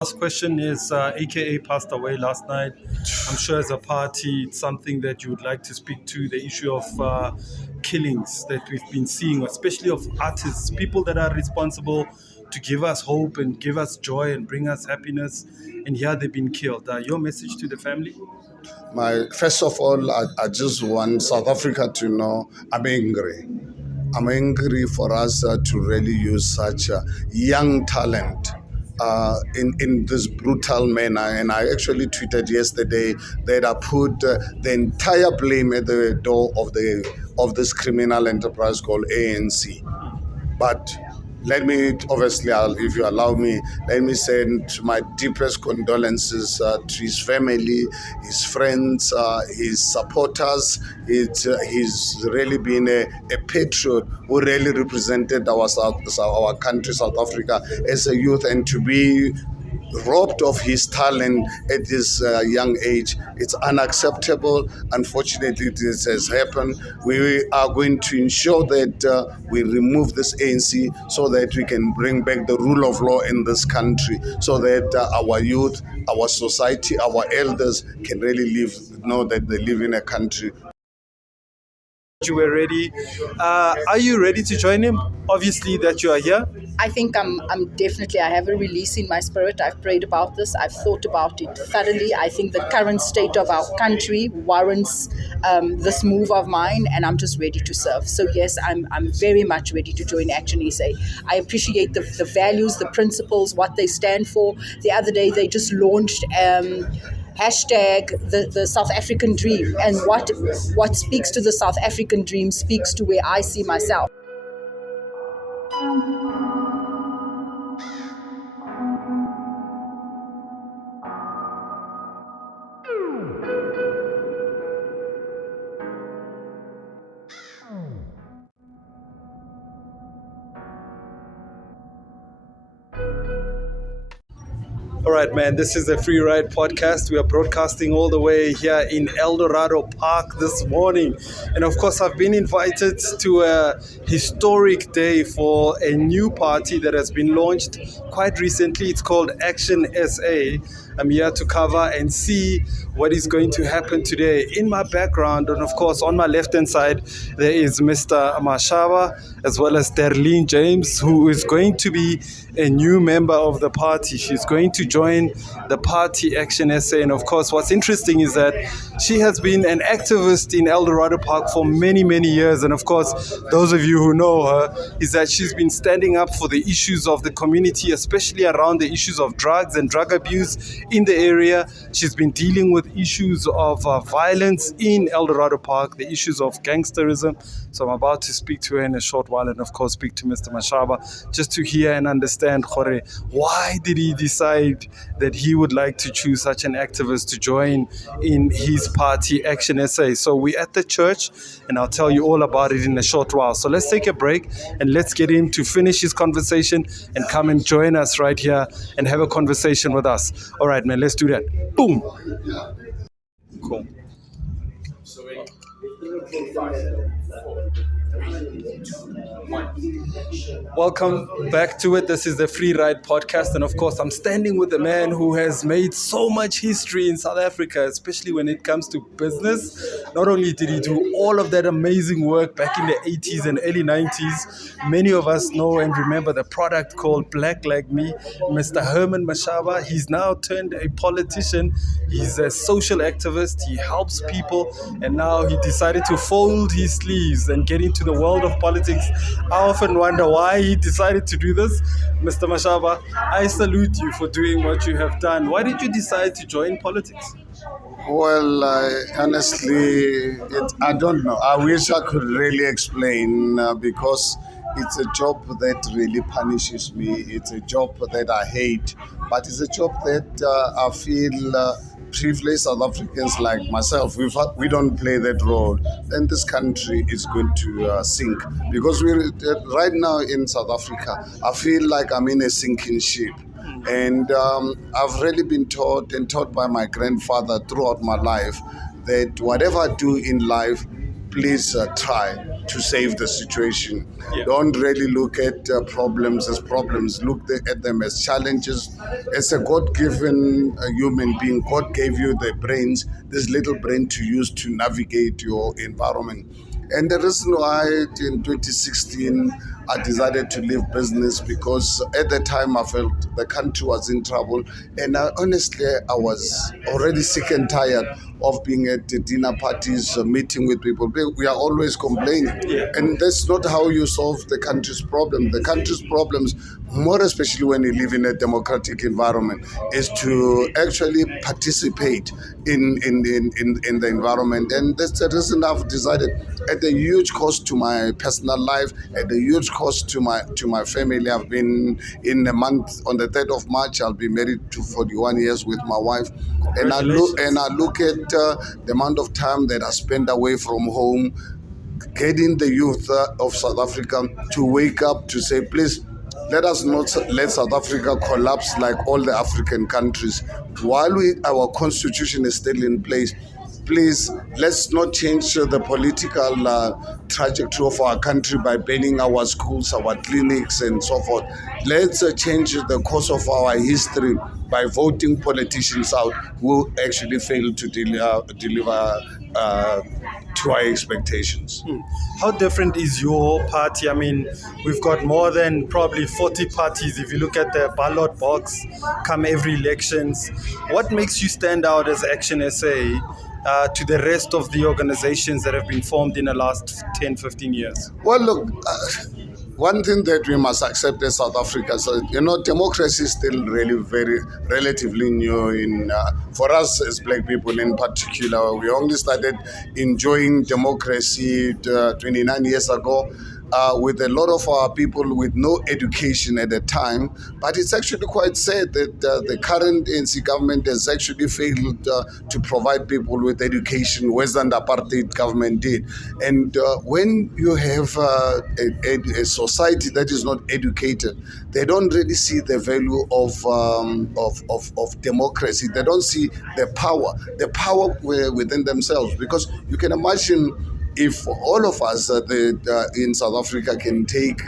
Last question is AKA passed away last night. I'm sure as a party, it's something that you would like to speak to the issue of killings that we've been seeing, especially of artists, people that are responsible to give us hope and give us joy and bring us happiness. And here they've been killed. Your message to the family? First of all, I just want South Africa to know I'm angry. I'm angry for us to really use such young talent in this brutal manner. And I actually tweeted yesterday that I put the entire blame at the door of this criminal enterprise called ANC. But let me, obviously, if you allow me, let me send my deepest condolences to his family, his friends, his supporters. He's really been a patriot who really represented our country, South Africa, as a youth, and to be robbed of his talent at this young age. It's unacceptable. Unfortunately, this has happened. We are going to ensure that we remove this ANC so that we can bring back the rule of law in this country, so that our youth, our society, our elders can really know that they live in a country. You were ready. Are you ready to join him? Obviously, that you are here. I think I'm definitely, I have a release in my spirit. I've prayed about this. I've thought about it thoroughly. I think the current state of our country warrants this move of mine, and I'm just ready to serve. So yes, I'm very much ready to join Action SA. I appreciate the values, the principles, what they stand for. The other day, they just launched hashtag the South African dream, and what speaks to the South African dream speaks to where I see myself. All right, man, this is the Free Ride Podcast. We are broadcasting all the way here in El Dorado Park this morning. And of course, I've been invited to a historic day for a new party that has been launched quite recently. It's called Action SA. I'm here to cover and see what is going to happen today. In my background, and of course, on my left-hand side, there is Mr. Mashaba, as well as Dereleen James, who is going to be a new member of the party. She's going to join the party Action SA. And of course, what's interesting is that she has been an activist in El Dorado Park for many, many years. And of course, those of you who know her, is that she's been standing up for the issues of the community, especially around the issues of drugs and drug abuse in the area. She's been dealing with issues of violence in El Dorado Park, the issues of gangsterism. So I'm about to speak to her in a short while, and of course speak to Mr. Mashaba, just to hear and understand, Jorge, why did he decide that he would like to choose such an activist to join in his party Action SA. So we're at the church, and I'll tell you all about it in a short while. So let's take a break and let's get him to finish his conversation and come and join us right here and have a conversation with us. All right, man, let's do that. Boom. Cool. Welcome back to it. This is the Free Ride Podcast, and of course I'm standing with a man who has made so much history in South Africa, especially when it comes to business. Not only did he do all of that amazing work back in the 80s and early 90s, many of us know and remember the product called Black Like Me, Mr. Herman Mashaba. He's now turned a politician. He's a social activist. He helps people, and now he decided to fold his sleeves and get into the world of politics. I often wonder why he decided to do this. Mr. Mashaba, I salute you for doing what you have done. Why did you decide to join politics? Well, honestly, I don't know. I wish I could really explain because it's a job that really punishes me. It's a job that I hate, but it's a job that I feel privileged South Africans like myself, we don't play that role, then this country is going to sink. Because right now in South Africa, I feel like I'm in a sinking ship. And I've really been taught by my grandfather throughout my life that whatever I do in life, please try. to save the situation. Yeah. Don't really look at problems as problems. Look at them as challenges. As a God-given human being, God gave you the brains, this little brain to use to navigate your environment. And the reason why in 2016 I decided to leave business, because at the time I felt the country was in trouble, and honestly I was already sick and tired of being at the dinner parties, meeting with people. We are always complaining, and that's not how you solve the country's problem. The country's problems, more especially when you live in a democratic environment, is to actually participate in the environment. And that's the reason I've decided, at a huge cost to my personal life, at a huge cost to my family. I've been in a month, on the 3rd of March, I'll be married to 41 years with my wife. And I look at the amount of time that I spend away from home, getting the youth of South Africa to wake up to say, please, let us not let South Africa collapse like all the African countries. While our constitution is still in place, please, let's not change the political trajectory of our country by banning our schools, our clinics, and so forth. Let's change the course of our history by voting politicians out who actually fail to deliver to our expectations. How different is your party? I mean, we've got more than probably 40 parties if you look at the ballot box come every elections. What makes you stand out as Action SA to the rest of the organizations that have been formed in the last 10, 15 years? Well, look, one thing that we must accept as South Africa, so, democracy is still really very relatively new for us as Black people in particular. We only started enjoying democracy 29 years ago. With a lot of our people with no education at the time. But it's actually quite sad that the current ANC government has actually failed to provide people with education, whereas the apartheid government did. And when you have a society that is not educated, they don't really see the value of democracy. They don't see the power within themselves. Because you can imagine, if all of us in South Africa can take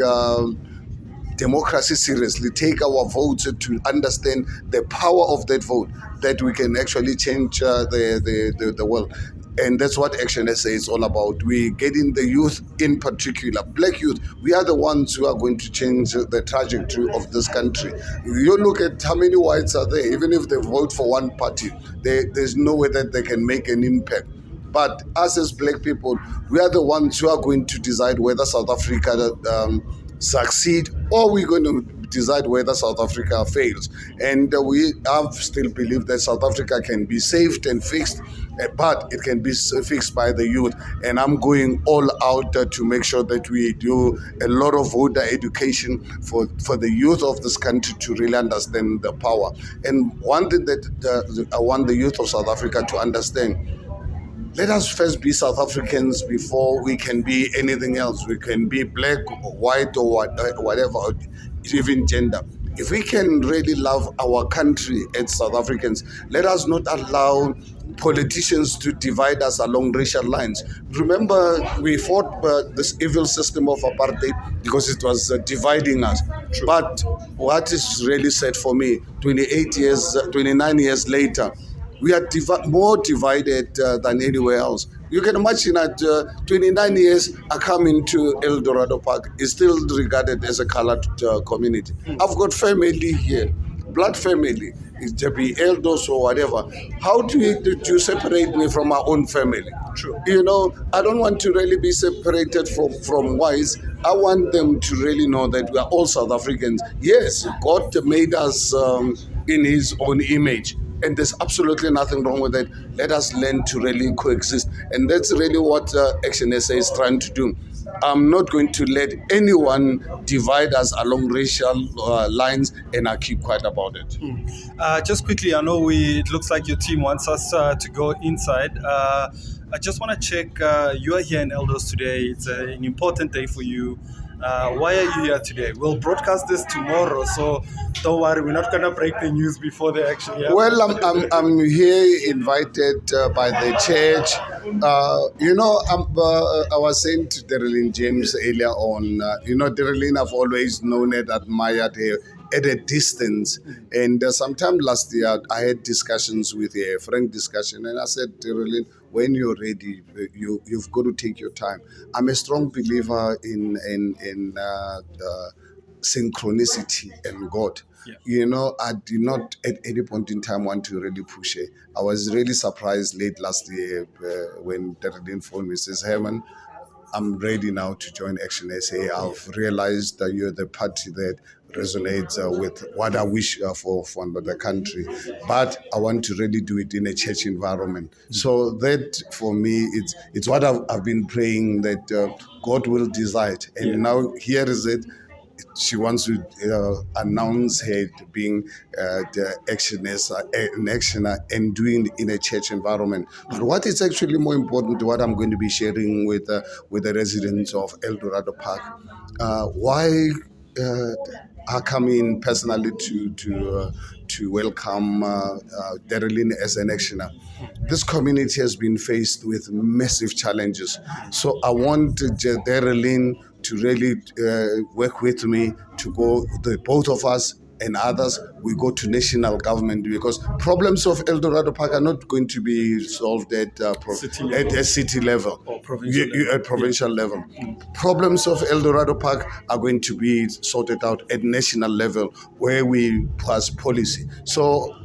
democracy seriously, take our votes to understand the power of that vote, that we can actually change the world. And that's what Action SA is all about. We're getting the youth, in particular, Black youth. We are the ones who are going to change the trajectory of this country. You look at how many whites are there. Even if they vote for one party, there's no way that they can make an impact. But us as Black people, we are the ones who are going to decide whether South Africa succeed, or we're going to decide whether South Africa fails. And we have still believe that South Africa can be saved and fixed, but it can be fixed by the youth. And I'm going all out to make sure that we do a lot of voter education for the youth of this country to really understand the power. And one thing that I want the youth of South Africa to understand: let us first be South Africans before we can be anything else. We can be black or white or whatever, or even gender. If we can really love our country as South Africans, let us not allow politicians to divide us along racial lines. Remember, we fought this evil system of apartheid because it was dividing us. True. But what is really sad for me, 29 years later, we are more divided than anywhere else. You can imagine that 29 years I come into Eldorado Park, is still regarded as a colored community. I've got family here, blood family, it be Eldos or whatever. How do you separate me from my own family? True. I don't want to really be separated from whites. I want them to really know that we are all South Africans. Yes, God made us in His own image. And there's absolutely nothing wrong with that. Let us learn to really coexist. And that's really what Action SA is trying to do. I'm not going to let anyone divide us along racial lines, and I keep quiet about it. Just quickly, I know it looks like your team wants us to go inside. I just want to check, you are here in Eldos today. It's an important day for you. Why are you here today? We'll broadcast this tomorrow, so don't worry, we're not going to break the news before they actually happen. Well, I'm here invited by the church. I was saying to Dereleen James earlier on, Dereleen, I've always known and admired her at a distance. And sometime last year, I had discussions with her, a frank discussion, and I said, Dereleen, when you're ready, you've got to take your time. I'm a strong believer in synchronicity and God. Yeah. I did not at any point in time want to really push it. I was really surprised late last year when Dereleen phoned me, says, Herman, I'm ready now to join Action SA. I've realized that you're the party that resonates with what I wish for the country. But I want to really do it in a church environment. So that, for me, it's what I've been praying, that God will decide. And now here is it. She wants to announce her being the actioner and doing it in a church environment. But what is actually more important, what I'm going to be sharing with the residents of El Dorado Park, why I come in personally to welcome Dereleen as an actioner. This community has been faced with massive challenges. So I want Dereleen to really work with me to go, both of us and others, we go to national government, because problems of El Dorado Park are not going to be solved at a city level or provincial level. At provincial level. Problems of El Dorado Park are going to be sorted out at national level, where we pass policy. So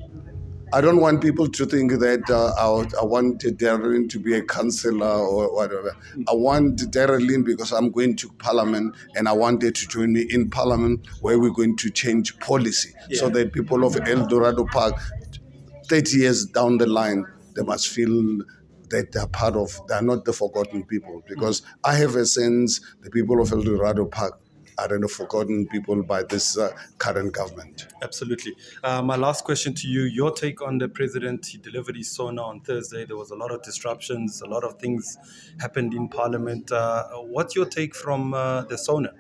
I don't want people to think that I want Dereleen to be a councillor or whatever. I want Dereleen because I'm going to Parliament, and I want her to join me in Parliament, where we're going to change policy, so that people of El Dorado Park, 30 years down the line, they must feel that they're not the forgotten people. Because I have a sense the people of El Dorado Park are not forgotten people by this current government. Absolutely. My last question to you, your take on the president. He delivered his SONA on Thursday. There was a lot of disruptions, a lot of things happened in Parliament. What's your take from the SONA?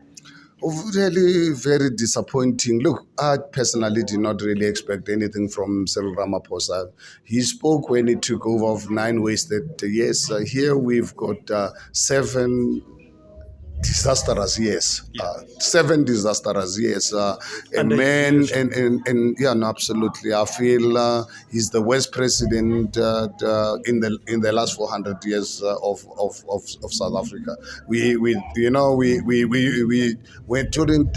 Really very disappointing. Look, I personally did not really expect anything from Cyril Ramaphosa. He spoke when he took over of 9 wasted years. Here we've got 7 disastrous years, 7 disastrous years, absolutely. I feel he's the worst president in the last 400 years of South Africa. We went during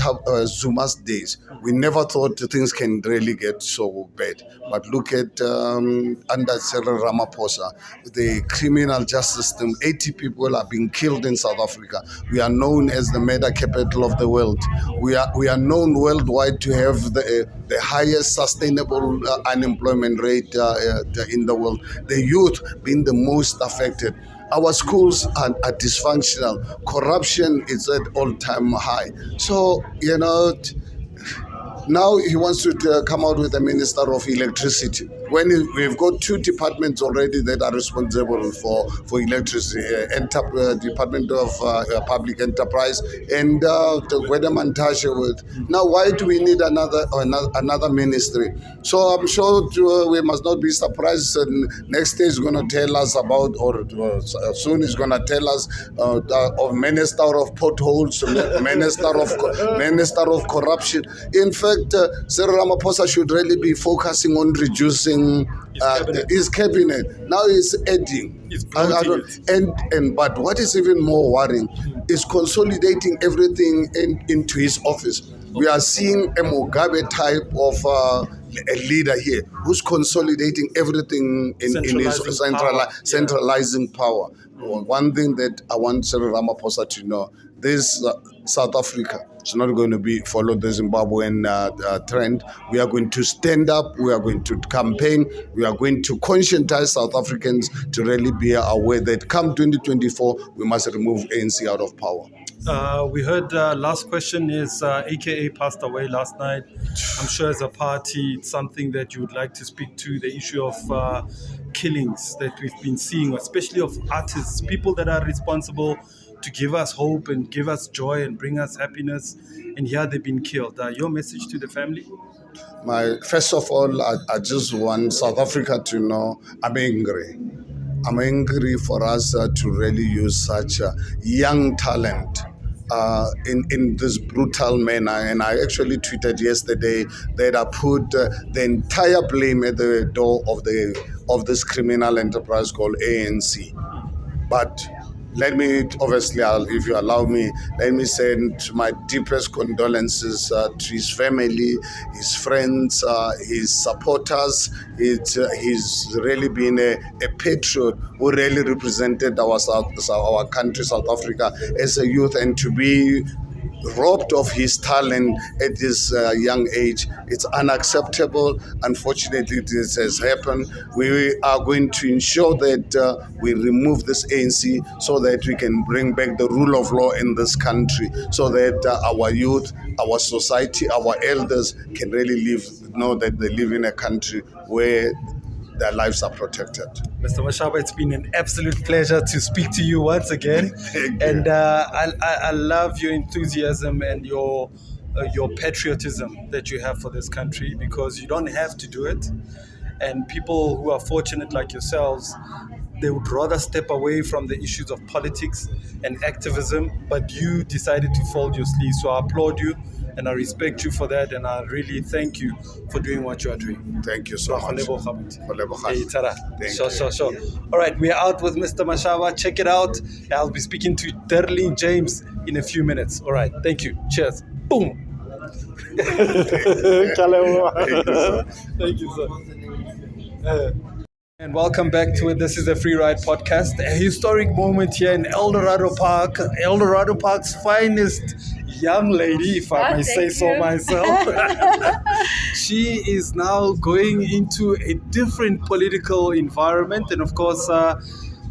Zuma's days. We never thought things can really get so bad. But look at under Cyril Ramaphosa, the criminal justice system. 80 people are being killed in South Africa. We are known as the murder capital of the world. We are known worldwide to have the highest sustainable unemployment rate in the world. The youth being the most affected. Our schools are dysfunctional. Corruption is at all-time high. So, now he wants to come out with a minister of electricity. When we've got 2 departments already that are responsible for electricity, Department of Public Enterprise and the Weatherman. Now, why do we need another ministry? So I'm sure we must not be surprised. Next day he's going to tell us about, or soon he's going to tell us of minister of potholes, minister of corruption. In fact, Cyril Ramaphosa should really be focusing on reducing his cabinet. Now he's adding. But what is even more worrying is consolidating everything into his office. We are seeing a Mugabe type of a leader here who's consolidating everything in his centralizing power. One thing that I want Cyril Ramaphosa to know, this South Africa is not going to follow the Zimbabwean trend. We are going to stand up. We are going to campaign. We are going to conscientize South Africans to really be aware that come 2024, we must remove ANC out of power. We heard last question is AKA passed away last night. I'm sure as a party, it's something that you would like to speak to, the issue of killings that we've been seeing, especially of artists, people that are responsible to give us hope and give us joy and bring us happiness. And here they've been killed. Your message to the family? First of all, I just want South Africa to know I'm angry. I'm angry for us to really use such young talent in this brutal manner. And I actually tweeted yesterday that I put the entire blame at the door of this criminal enterprise called ANC. But let me, obviously, if you allow me, let me send my deepest condolences to his family, his friends, his supporters. He's really been a patriot who really represented our country, South Africa, as a youth, and to be robbed of his talent at this young age. It's unacceptable. Unfortunately, this has happened. We are going to ensure that we remove this ANC so that we can bring back the rule of law in this country, so that our youth, our society, our elders can really know that they live in a country where their lives are protected. Mr. Mashaba, it's been an absolute pleasure to speak to you once again. Thank you. And I love your enthusiasm and your patriotism that you have for this country, because you don't have to do it. And people who are fortunate like yourselves, they would rather step away from the issues of politics and activism, but you decided to fold your sleeves. So I applaud you and I respect you for that, and I really thank you for doing what you are doing. Thank you so much. Hey, Tara. Thank Sure. All right, we're out with Mr. Mashaba. Check it out. I'll be speaking to Dereleen James in a few minutes. All right, thank you. Cheers. Boom. Thank you, sir. And welcome back to it. This is a Free Ride podcast. A historic moment here in Eldorado Park. Eldorado Park's finest young lady, if I may say so myself. She is now going into a different political environment. And of course,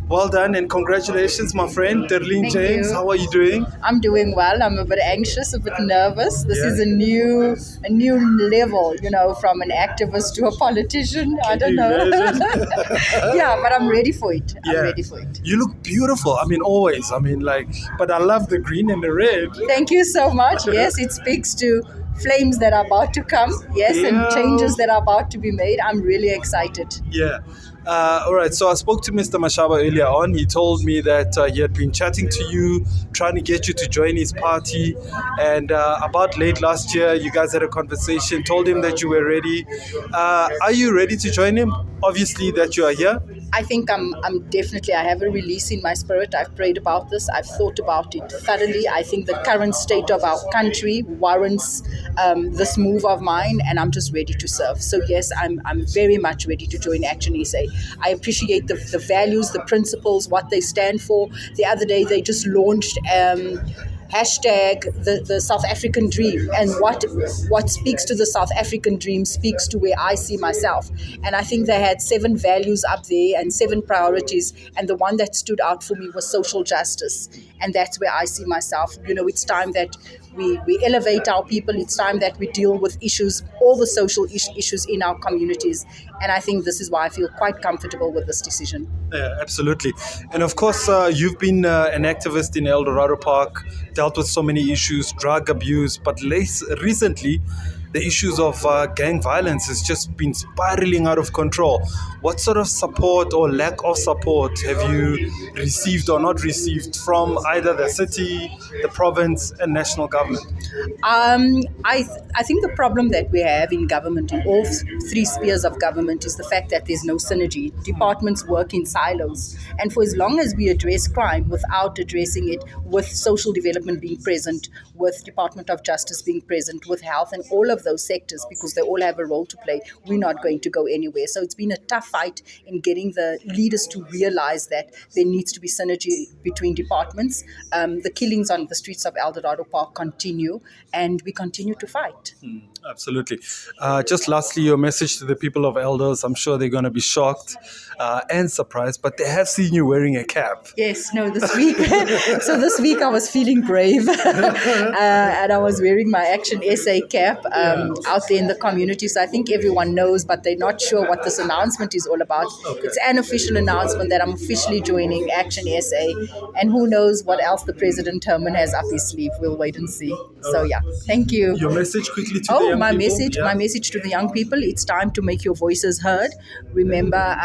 well done and congratulations, my friend, Dereleen Thank James. you. How are you doing? I'm doing well. I'm a bit anxious, a bit nervous. This is a new level, from an activist to a politician. I don't know. Yeah, but I'm ready for it. I'm ready for it. You look beautiful. I mean, always. I mean, but I love the green and the red. Thank you so much. Yes, it speaks to flames that are about to come. Yes, Yeah. and changes that are about to be made. I'm really excited. Yeah. All right. So I spoke to Mr. Mashaba earlier on. He told me that he had been chatting to you, trying to get you to join his party. And about late last year, you guys had a conversation, told him that you were ready. Are you ready to join him? Obviously that you are here. I think I'm definitely, I have a release in my spirit. I've prayed about this. I've thought about it thoroughly. I think the current state of our country warrants this move of mine, and I'm just ready to serve. So yes, I'm very much ready to join Action SA. I appreciate the values, the principles, what they stand for. The other day, they just launched hashtag the South African dream, and what speaks to the South African dream speaks to where I see myself. And I think they had 7 values up there and 7 priorities, and the one that stood out for me was social justice, and that's where I see myself. It's time that we elevate our people. It's time that we deal with issues, all the social issues in our communities, and I think this is why I feel quite comfortable with this decision. Yeah, absolutely. And of course, you've been an activist in Eldorado Park, dealt with so many issues, drug abuse, but recently, the issues of gang violence has just been spiraling out of control. What sort of support or lack of support have you received or not received from either the city, the province, and national government? I think the problem that we have in government, in all 3 spheres of government, is the fact that there's no synergy. Departments work in silos. And for as long as we address crime without addressing it with social development being present, with Department of Justice being present, with health and all of those sectors, because they all have a role to play, we're not going to go anywhere. So it's been a tough fight in getting the leaders to realize that there needs to be synergy between departments. The killings on the streets of Eldorado Park continue. and we continue to fight. Absolutely. Just lastly, your message to the people of Eldos. I'm sure they're going to be shocked and surprised, but they have seen you wearing a cap. Yes, no, this week. So this week I was feeling brave and I was wearing my Action SA cap out there in the community. So I think everyone knows, but they're not sure what this announcement is all about. Okay. It's an official announcement that I'm officially joining Action SA, and who knows what else the President Herman has up his sleeve. We'll wait and see. So yeah, thank you. Your message quickly to the young my people. My message to the young people, it's time to make your voices heard. Remember,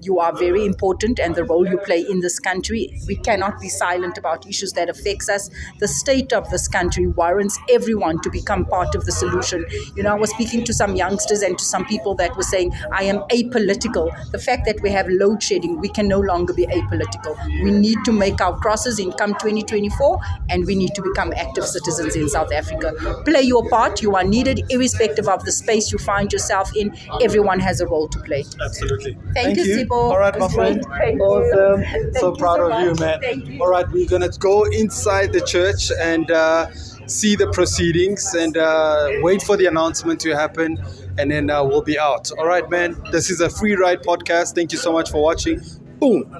you are very important, and the role you play in this country, we cannot be silent about issues that affects us. The state of this country warrants everyone to become part of the solution. You know, I was speaking to some youngsters and to some people that were saying, I am apolitical. The fact that we have load shedding, we can no longer be apolitical. We need to make our crosses in come 2024, and we need to become active citizens in South Africa. Play your part. You are needed irrespective of the space you find yourself in. Everyone has a role to play. Absolutely. Thank you, Sibo. All right, my friend. Awesome. So proud of you, man. Thank you. All right, we're going to go inside the church and see the proceedings and wait for the announcement to happen, and then we'll be out. All right, man. This is a Free Ride podcast. Thank you so much for watching. Boom.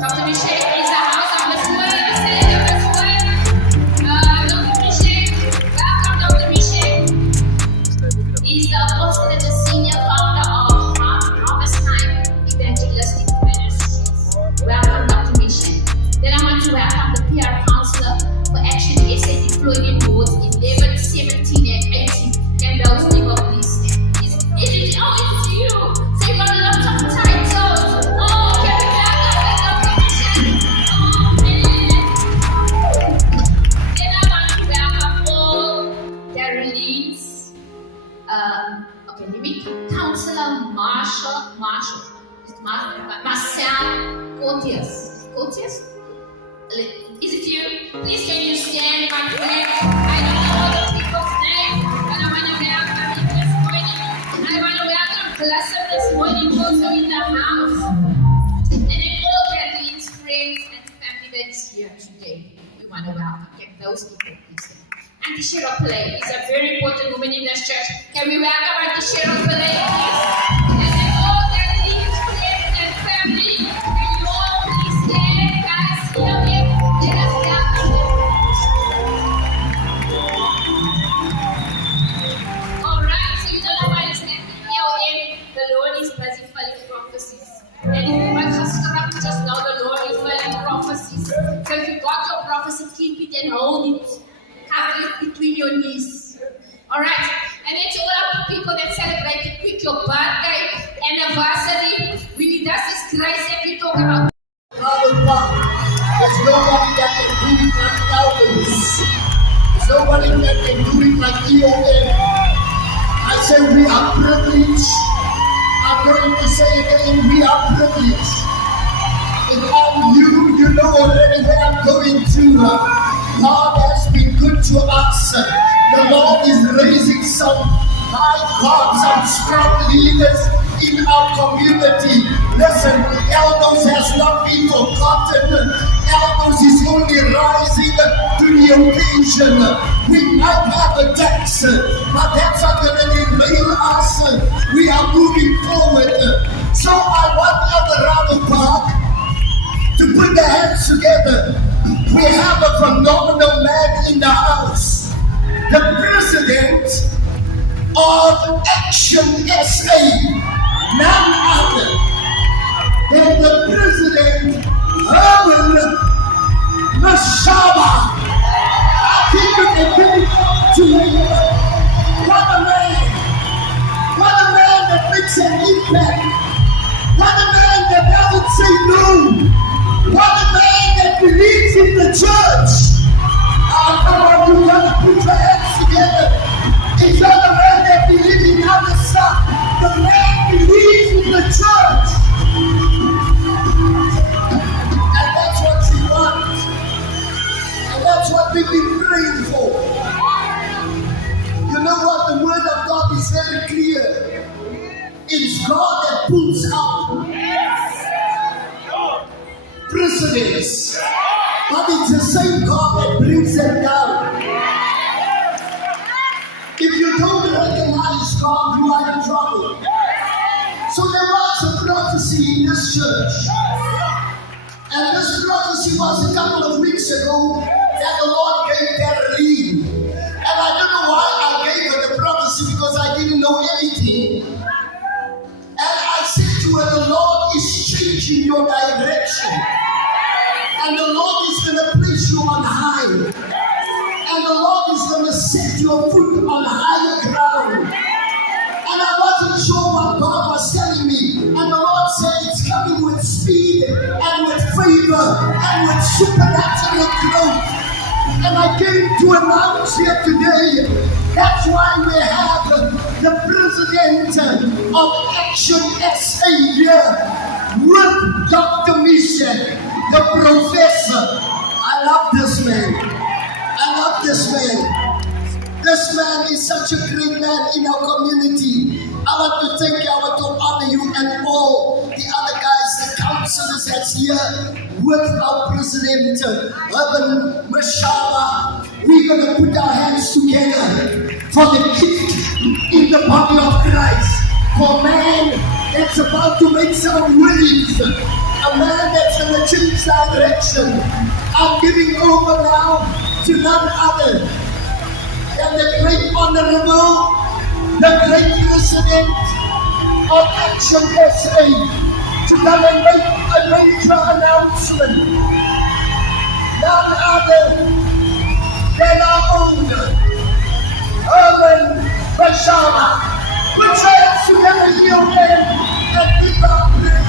Dr. Michelle is the house of the word. Say the word. Dr. Michelle, welcome, Dr. Michelle. He's the apostle and the senior founder of Harvest Time Evangelistic Ministries. Welcome, Dr. Michelle. Then I want to welcome the PR counselor for Action SA deployed in wards 11, 17, and 18. And those people, please stand. It's you. So you got lots of titles. Oh, can we welcome Dr. Michelle? Then I want to welcome all Dereleens. Let me Councillor Marshall, Marcel Cotius. Is it you? Please can you stand, my friend? I don't know all the people's names, but I want to welcome you this morning. I want to welcome Blessed this morning also in the house. And then all Dereleens friends and family that is here today. We want to welcome. Get those people, please. Auntie Cheryl Play is a very important woman in this church. Can we welcome Auntie Cheryl Play, please? And then all Dereleens friends and family. Can you all please stand, guys? Here, let us welcome them. Alright, so you don't know why you're standing here. The Lord is busy fulfilling prophecies. And if you want to corrupt, just know the Lord is fulfilling prophecies. So if you got your prophecy, keep it and hold it. Have it between your knees. Alright? And then to all of the people that celebrated quick your birthday, anniversary, we that's this grace that we talk about. There's nobody that can do it like Eldos. There's nobody that can do it like EON. I say we are privileged. I'm going to say again, we are privileged. And all you know already where I'm going to. God has been good to us. The Lord is raising some, my God, some strong leaders in our community. Listen, Eldos has not been forgotten. Eldos is only rising to the occasion. We might have attacks, but that's not going to derail us. We are moving forward. So I want Eldorado Park to put their hands together. We have a phenomenal man in the house, the president of Action SA, none other than the president, Herman Mashaba. I think you can give it up to him. What a man that makes an impact. What a man that doesn't say no. What a man that believes in the church. Come on, you gotta put your hands together. It's not the man that believes in other stuff. The man believes in the church. And that's what he wants. And that's what we've been praying for. You know what? The word of God is very clear. It's God that pulls out presidents, but it's the same God that brings them down. If you don't recognize God, you are in trouble. So there was a prophecy in this church, and this prophecy was a couple of weeks ago that the Lord gave Dereleen. And I don't know why I gave her the prophecy, because I didn't know anything. And I said to her, the Lord is changing your direction. And the Lord is going to place you on high. And the Lord is going to set your foot on higher ground. And I wasn't sure what God was telling me. And the Lord said it's coming with speed and with favor and with supernatural growth. And I came to announce here today, that's why we have the president of Action SA here with Dr. Misha, the professor. I love this man. I love this man. This man is such a great man in our community. I want to thank you, I want to honor you and all the other guys, the counselors that's here with our president, Herman Mashaba. We're going to put our hands together for the gift in the body of Christ. For man that's about to make some waves. A man that's going to change direction. I'm giving over now to none other than the great honorable, the great president of Action SA, to come and make a major announcement. None other than our own Herman Mashaba. Put your hands together here and give our praise.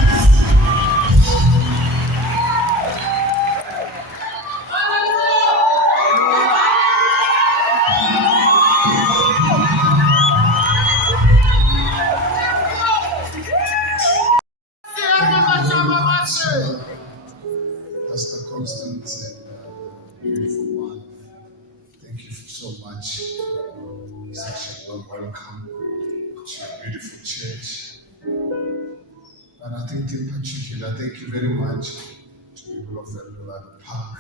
Pastor Constance and beautiful one, thank you so much. Such a warm welcome to a beautiful church. And I think in particular, thank you very much to people of Eldorado Park.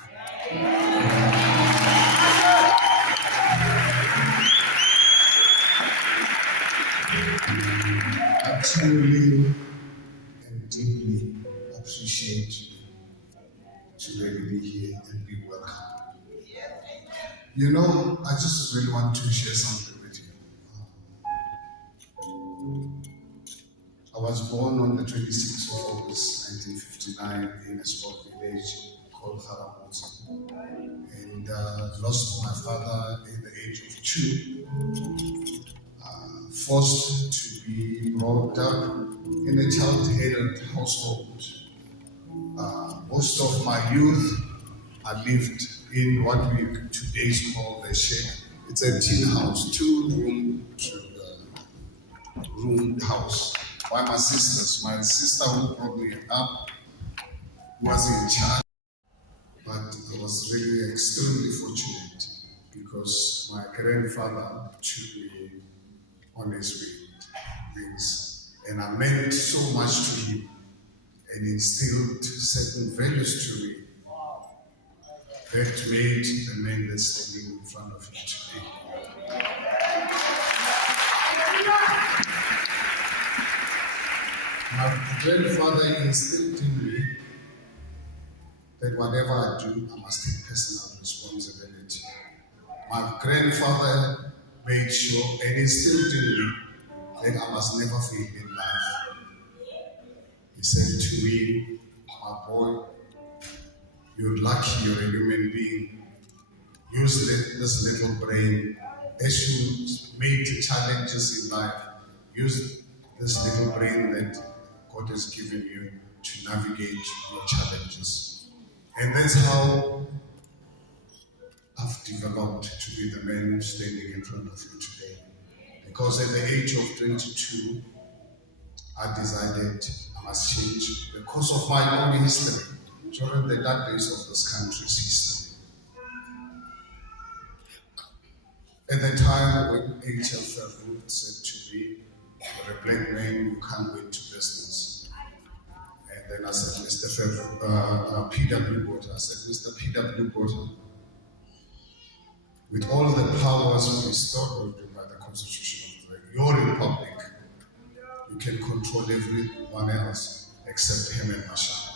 I truly and deeply appreciate you to really be here and be welcome. You know, I just really want to share something with you. I was born on the 26th of August 1959 in a small village called Haramuzi, and lost my father at the age of 2. Forced to be brought up in a child-headed household. Most of my youth I lived in what we today call a shed. It's a tin house, 2-room room house by my sisters. My sister who brought me up was in charge, but I was really extremely fortunate because my grandfather took me on his wings, and I meant so much to him and instilled certain values to me that made the man that's standing in front of you today. My grandfather instilled in me that whatever I do, I must take personal responsibility. My grandfather made sure and instilled in me that I must never fail in life. He said to me, my boy, you're lucky you're a human being. Use this little brain. As you meet challenges in life, use this little brain that God has given you to navigate your challenges. And that's how I've developed to be the man standing in front of you today. Because at the age of 22, I decided I must change the course of my own history during the dark days of this country's history. At the time when H.L. Verwoerd said to me, for a black man, you can't go into business. And then I said, Mr. P.W. Botha, I said, Mr. P.W. Botha, with all the powers bestowed by the Constitution of your republic, you can control everyone else except Herman Mashaba.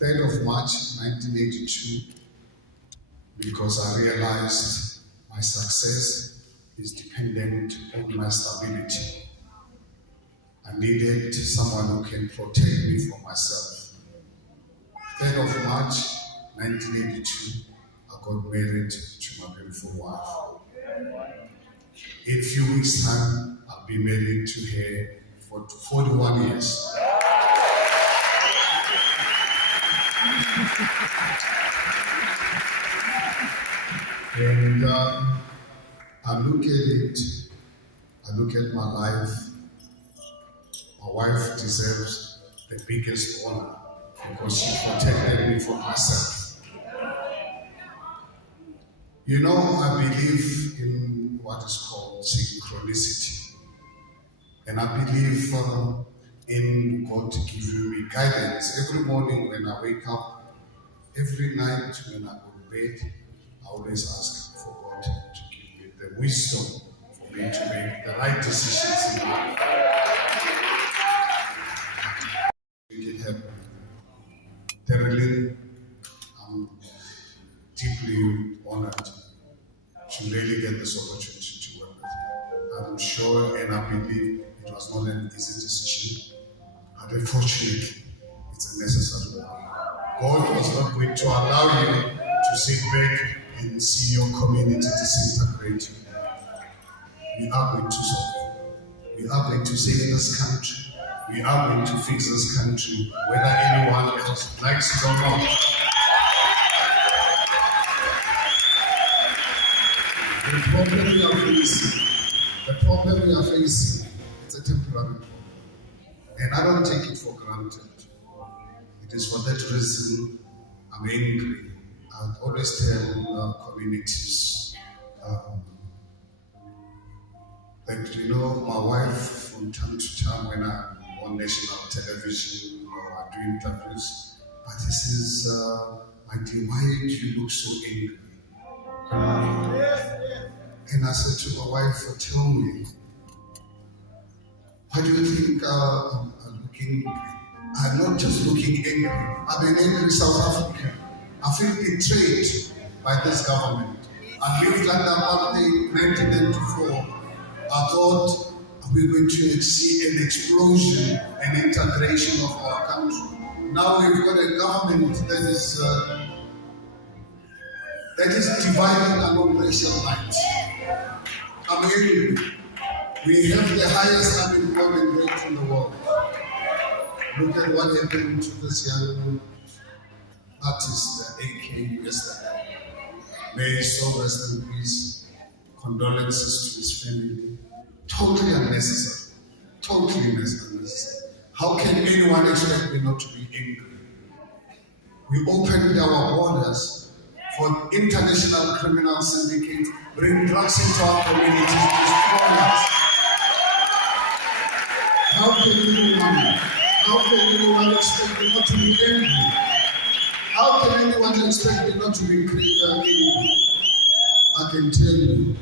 3rd of March 1982, because I realized my success is dependent on my stability. I needed someone who can protect me from myself. 3rd of March 1982, I got married to my beautiful wife. In a few weeks' time, I'll be married to her for 41 years. And I look at it, I look at my life. My wife deserves the biggest honor because she protected me from myself. You know, I believe in what is called synchronicity. And I believe in God giving me guidance. Every morning when I wake up, every night when I go to bed, I always ask for God to give me the wisdom for me to make the right decisions in life. Make it happen. Dereleen, I'm deeply honored to really get this opportunity to work with you. I'm sure and I believe it was not an easy decision, but unfortunately, it's a necessary one. God was not going to allow you to sit back and see your community disintegrate. We are going to solve. We are going to save this country. We are going to fix this country, whether anyone else likes it or not. The problem we are facing, it's a temporary problem. And I don't take it for granted. It is for that reason I'm angry. I always tell communities that, you know, my wife from time to time when I'm on national television or I do interviews, but he says, my dear, why do you look so angry? And I said to my wife, tell me, why do you think I'm looking angry? I'm not just looking angry. I'm an angry South African. I feel betrayed by this government. I lived under apartheid 1994. I thought we're going to see an explosion and integration of our country. Now we've got a government that is dividing along racial lines. I'm angry. We have the highest unemployment rate in the world. Look at what happened to this young artist, AK, yesterday. May his soul rest in peace. Condolences to his family. Totally unnecessary. Totally unnecessary. How can anyone expect me not to be angry? We opened our borders for international criminal syndicates, bring drugs into our communities, destroy us. How can anyone expect me not to be angry? How can anyone expect me not to be angry? I can tell you,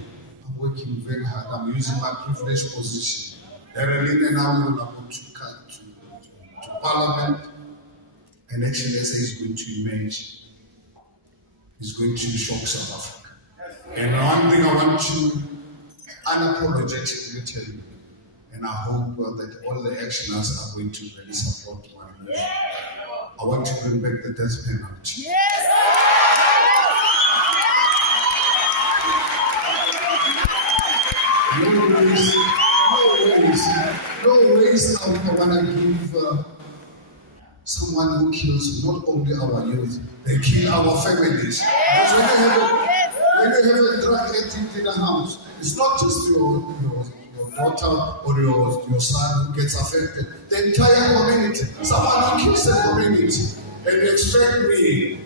I'm working very hard. I'm using my privileged position. Dereleen and I will go to Parliament, and actually SA is going to emerge. It's going to shock South Africa. And one thing I want to unapologetically tell you, and I hope that all the actioners are going to really support one another. I want to bring back the death penalty. Yes! No ways I want to give someone who kills not only our youth, they kill our families. Because when you have a drug addict in a house, it's not just your daughter or your son who gets affected. The entire community. Someone who kills the community. And you expect me,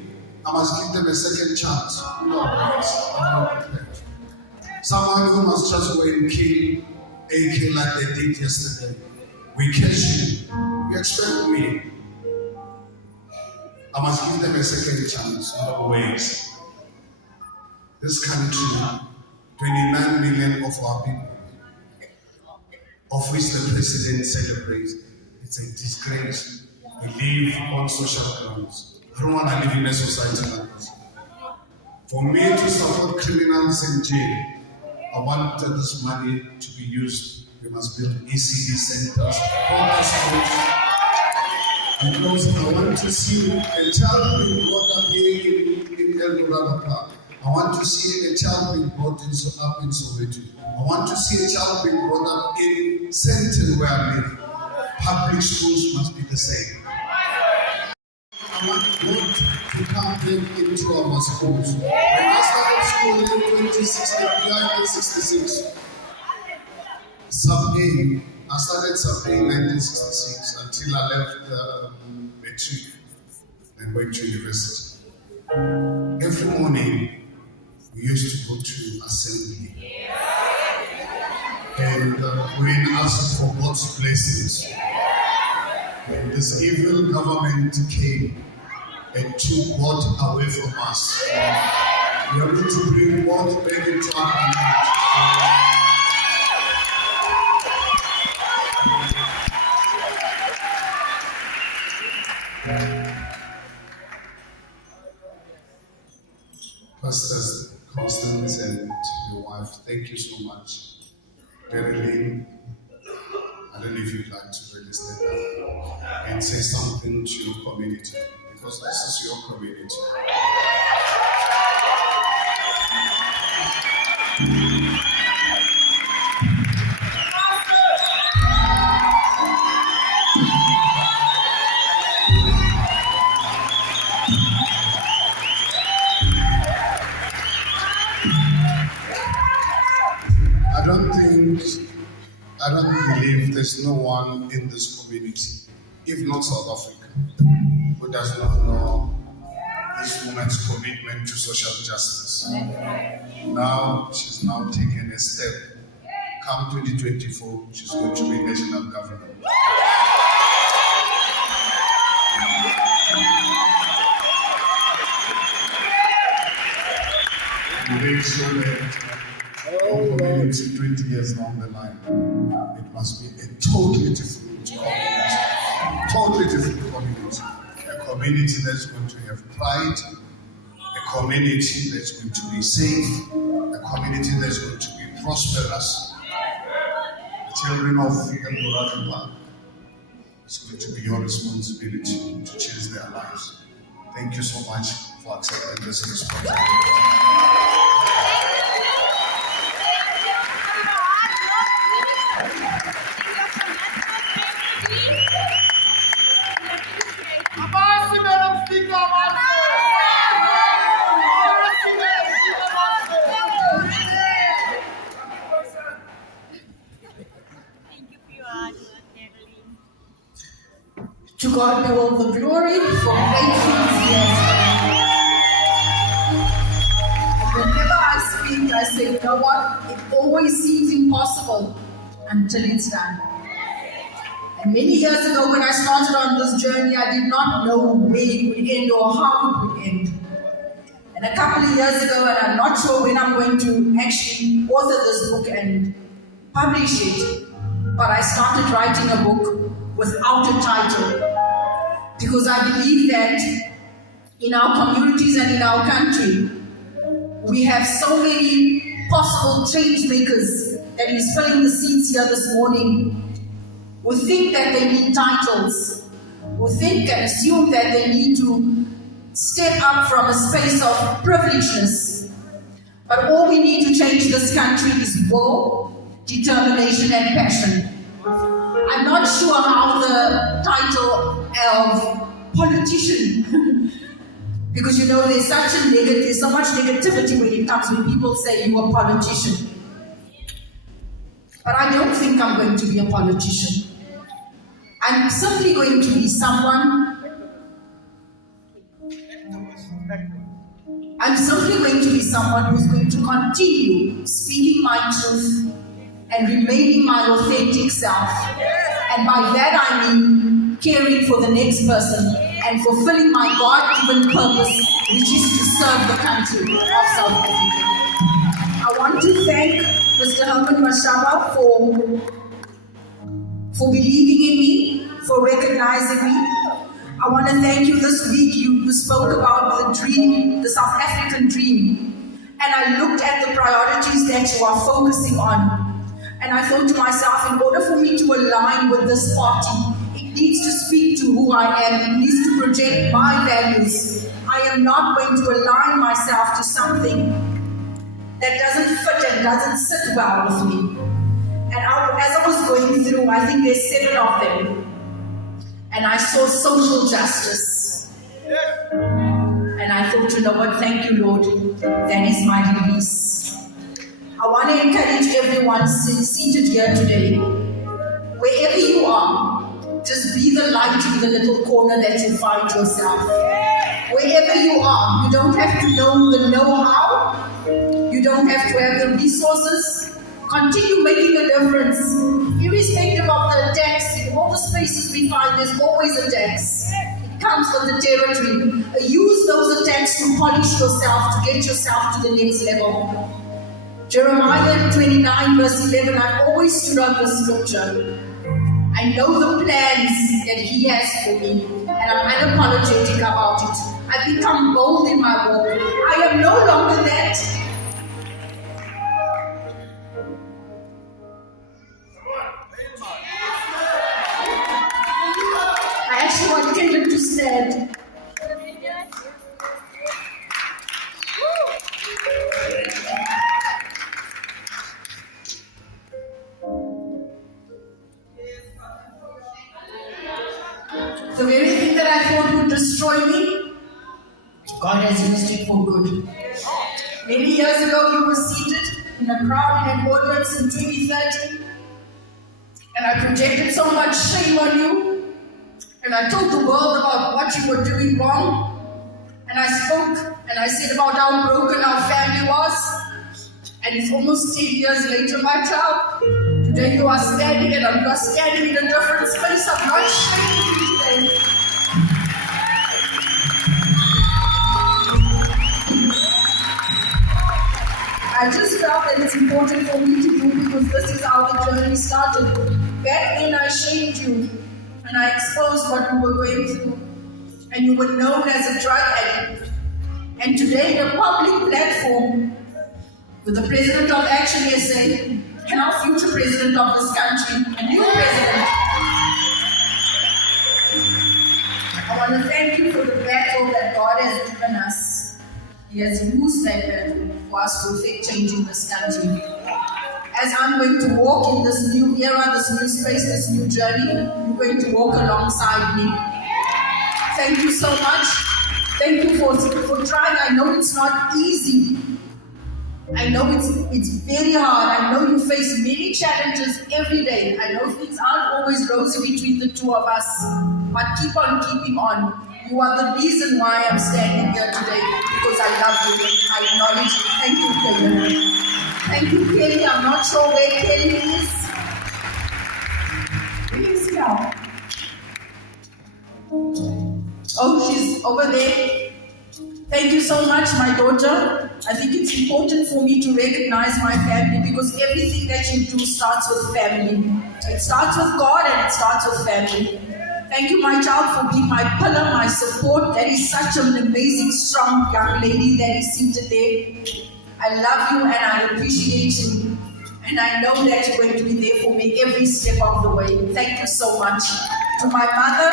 I must give them a second chance. No, I'm not prepared. Someone who must just go and kill AK like they did yesterday. We catch you. You expect me. I must give them a second chance. No ways. This country, 29 million of our people, of which the president celebrates, it's a disgrace. We live on social grounds. I don't want to live in a society like this. For me to support criminals in jail, I want this money to be used. We must build ECD centers, proper schools, because I want to see a child being brought up here in Eldorado Park. I want to see a child being brought up in Soweto. I want to see a child being brought up in Senton where I live. Public schools must be the same. I want God to come back into our schools. When I started school in 1966, Sub-A, I started Sub-A in 1966 until I left Matric and went to university. Every morning, we used to go to assembly and we asked for God's blessings. When this evil government came and took God away from us, we are going to bring God back into our community. Pastors Constance and your wife, thank you so much. Dereleen, I don't know if you'd like to really stand up and say something to your community, because this is your community. I don't believe there's no one in this community, if not South Africa, who does not know this woman's commitment to social justice. Now, she's now taken a step. Come 2024, she's going to be national governor. Make sure that community 20 years down the line, it must be a totally different community. Totally different community. A community that's going to have pride, a community that's going to be safe, a community that's going to be prosperous. The children of Eldorado Park, it's going to be your responsibility to change their lives. Thank you so much for accepting this responsibility. To God be all the glory for great things He has done. And whenever I speak, I say, you know what? It always seems impossible until it's done. And many years ago when I started on this journey, I did not know where it would end or how it would end. And a couple of years ago, and I'm not sure when I'm going to actually author this book and publish it, but I started writing a book without a title. Because I believe that in our communities and in our country, we have so many possible change makers that is filling the seats here this morning who think that they need titles, who think and assume that they need to step up from a space of privilegeness. But all we need to change this country is will, determination, and passion. I'm not sure how the title of politician, because you know there's so much negativity when it comes when people say you're a politician. But I don't think I'm going to be a politician. I'm simply going to be someone. I'm simply going to be someone who's going to continue speaking my truth and remaining my authentic self. And by that I mean caring for the next person and fulfilling my God-given purpose, which is to serve the country of South Africa. I want to thank Mr. Herman Mashaba for believing in me, for recognizing me. I want to thank you this week. You spoke about the dream, the South African dream. And I looked at the priorities that you are focusing on. And I thought to myself, in order for me to align with this party, it needs to speak to who I am. It needs to project my values. I am not going to align myself to something that doesn't fit and doesn't sit well with me. And as I was going through, I think there's 7 of them. And I saw social justice. And I thought, you know what, thank you, Lord. That is my release. I want to encourage everyone seated here today, wherever you are, just be the light in the little corner that you find yourself. Wherever you are, you don't have to know the know-how. You don't have to have the resources. Continue making a difference. Irrespective of the attacks, in all the spaces we find, there's always attacks. It comes with the territory. Use those attacks to polish yourself, to get yourself to the next level. Jeremiah 29 verse 11, I've always stood on this scripture. I know the plans that He has for me, and I'm unapologetic about it. I've become bold in my walk. I am no longer that. I actually want Caleb to stand. The very thing that I thought would destroy me, God has used it for good. Many years ago, you were seated in a crowd in an audience in 2013, and I projected so much shame on you, and I told the world about what you were doing wrong, and I spoke and I said about how broken our family was, and it's almost 10 years later, my child. Today you are standing and you are standing in a different space. I'm not shaming you today. I just felt that it's important for me to do because this is how the journey started. Back then I shamed you and I exposed what you were going through, and you were known as a drug addict. And today in a public platform with the President of Action SA, and our future president of this country, a new president. I want to thank you for the battle that God has given us. He has used that battle for us to effect change in this country. As I'm going to walk in this new era, this new space, this new journey, you're going to walk alongside me. Thank you so much. Thank you for trying. I know it's not easy. I know it's very hard. I know you face many challenges every day. I know things aren't always rose between the two of us, but keep on keeping on. You are the reason why I'm standing here today, because I love you. I acknowledge you. Thank you, Kelly. Thank you, Kelly. I'm not sure where Kelly is. Where is she now? Oh, she's over there. Thank you so much, my daughter. I think it's important for me to recognize my family, because everything that you do starts with family. It starts with God and it starts with family. Thank you, my child, for being my pillar, my support. That is such an amazing, strong young lady that is seated there. I love you and I appreciate you. And I know that you're going to be there for me every step of the way. Thank you so much. To my mother,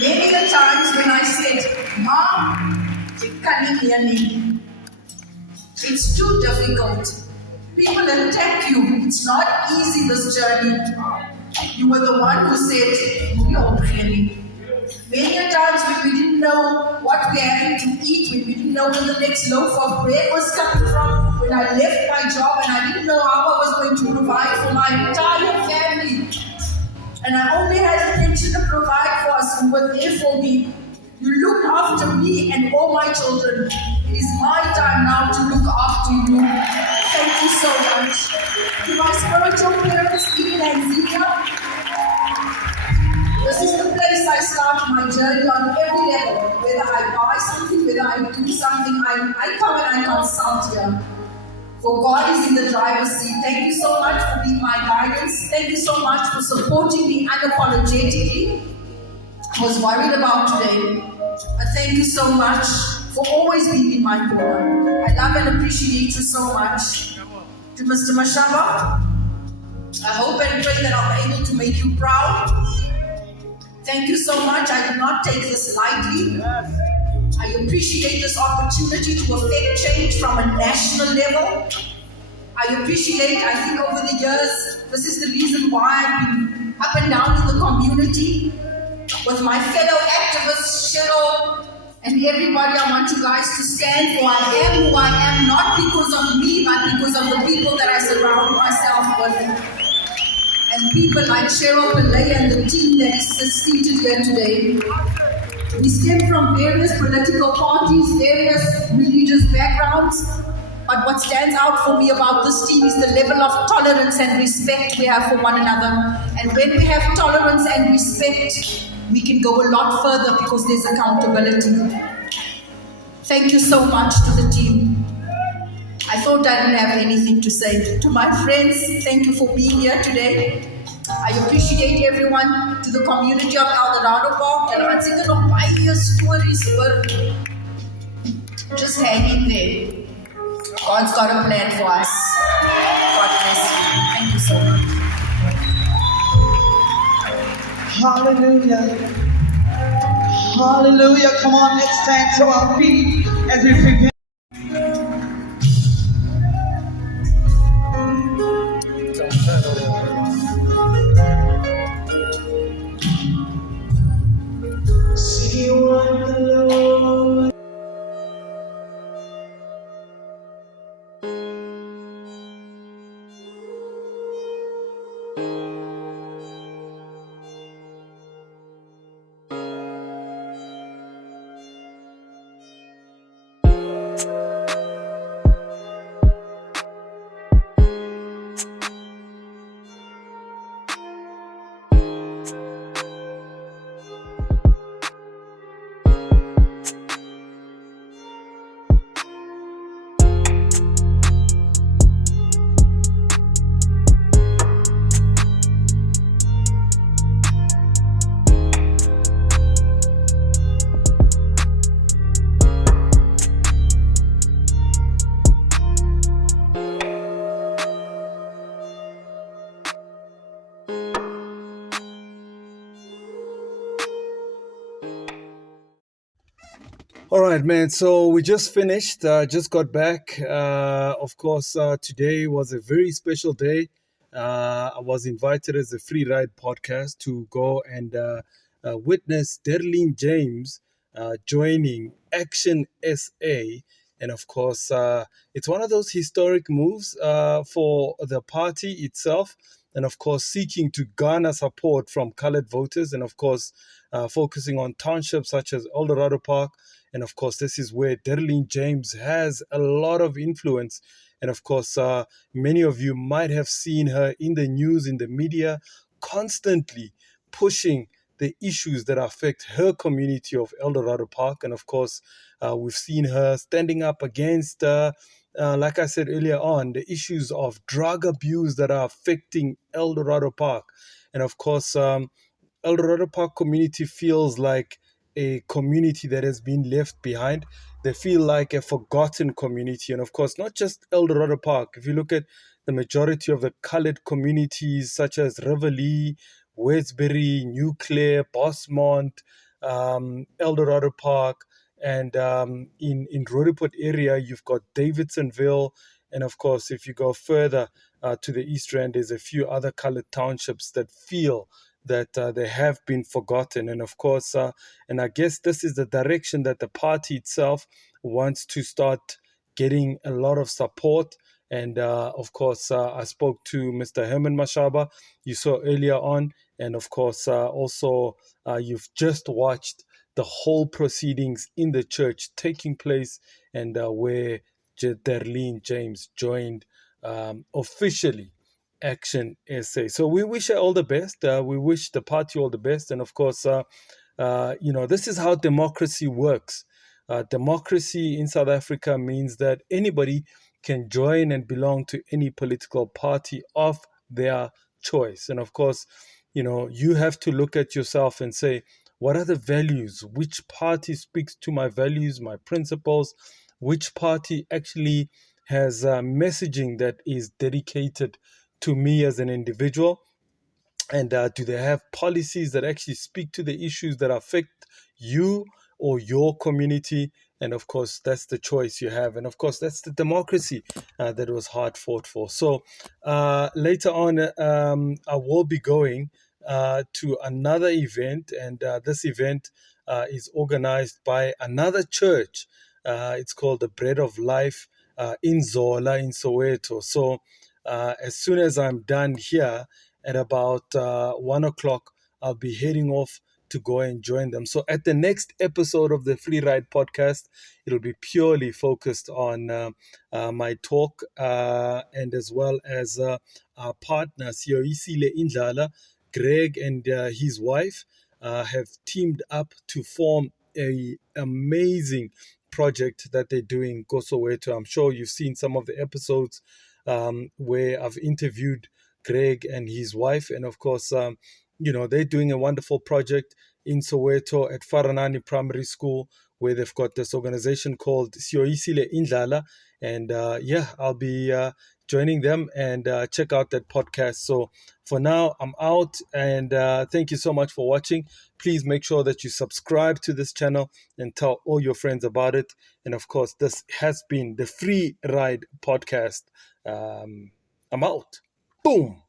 many a times when I said, Mom, you can't hear me. It's too difficult. People attack you. It's not easy, this journey. You were the one who said, you're really. Many a times when we didn't know what we were having to eat, when we didn't know where the next loaf of bread was coming from, when I left my job and I didn't know how I was going to provide for my entire family. And I only had intention to provide for us. You were there for me. You looked after me and all my children. It is my time now to look after you. Thank you so much. To my spiritual parents, Ian and Zia, this is the place I start my journey on every level. Whether I buy something, whether I do something, I come and I consult here. For God is in the driver's seat. Thank you so much for being my guidance. Thank you so much for supporting me unapologetically. I was worried about today, but thank you so much for always being in my corner. I love and appreciate you so much. To Mr. Mashaba, I hope and pray that I'm able to make you proud. Thank you so much. I do not take this lightly. I appreciate this opportunity to affect change from a national level. I appreciate, I think over the years, this is the reason why I've been up and down in the community with my fellow activists, Cheryl, and everybody. I want you guys to stand for I am who I am, not because of me, but because of the people that I surround myself with. And people like Cheryl Pillay and the team that is seated here today. We stem from various political parties, various religious backgrounds, but what stands out for me about this team is the level of tolerance and respect we have for one another. And when we have tolerance and respect, we can go a lot further because there's accountability. Thank you so much to the team. I thought I didn't have anything to say. To my friends, thank you for being here today. I appreciate everyone. To the community of Eldorado Park, and I'm thinking of my stories were just hanging there. God's got a plan for us. God bless you. Thank you so much. Hallelujah. Hallelujah. Come on, let's stand to our feet as we prepare. See what the Lord. All right, man. So we just finished, just got back. Of course, today was a very special day. I was invited as a Free Ride podcast to go and witness Dereleen James joining Action SA And of course, it's one of those historic moves for the party itself. And of course, seeking to garner support from colored voters. And of course, focusing on townships such as Eldorado Park. And of course, this is where Dereleen James has a lot of influence. And of course, many of you might have seen her in the news, in the media, constantly pushing the issues that affect her community of Eldorado Park. And of course, we've seen her standing up against, like I said earlier on, the issues of drug abuse that are affecting Eldorado Park. And of course, Eldorado Park community feels like a community that has been left behind. They feel like a forgotten community. And of course, not just Eldorado Park. If you look at the majority of the colored communities such as Riverlea, Westbury, New Clare, Bosmont, Eldorado Park, and in Roodepoort area, you've got Davidsonville. And of course, if you go further to the East Rand, there's a few other colored townships that feel that they have been forgotten. And of course, and I guess this is the direction that the party itself wants to start getting a lot of support. And of course, I spoke to Mr. Herman Mashaba, you saw earlier on. And of course, also, you've just watched the whole proceedings in the church taking place, and where Dereleen James joined officially Action SA. So we wish her all the best. We wish the party all the best. And of course, this is how democracy works. Democracy in South Africa means that anybody can join and belong to any political party of their choice. And of course, you have to look at yourself and say, what are the values? Which party speaks to my values, my principles? Which party actually has messaging that is dedicated to me as an individual? And do they have policies that actually speak to the issues that affect you or your community? And of course, that's the choice you have. And of course, that's the democracy that was hard fought for. So later on, I will be going to another event. And this event is organized by another church. It's called the Bread of Life in Zola, in Soweto. So as soon as I'm done here, at about 1 o'clock, I'll be heading off to go and join them. So at the next episode of the Free Ride podcast, it'll be purely focused on my talk and as well as our partner, Sioisile Indlala, Greg and his wife have teamed up to form a amazing project that they're doing in Kosoweto. I'm sure you've seen some of the episodes where I've interviewed Greg and his wife. And of course, they're doing a wonderful project in Soweto at Faranani Primary School, where they've got this organization called Sioisile Indlala. And I'll be joining them and check out that podcast. So for now, I'm out, and thank you so much for watching. Please make sure that you subscribe to this channel and tell all your friends about it. And of course, this has been the Free Ride podcast. I'm out. Boom.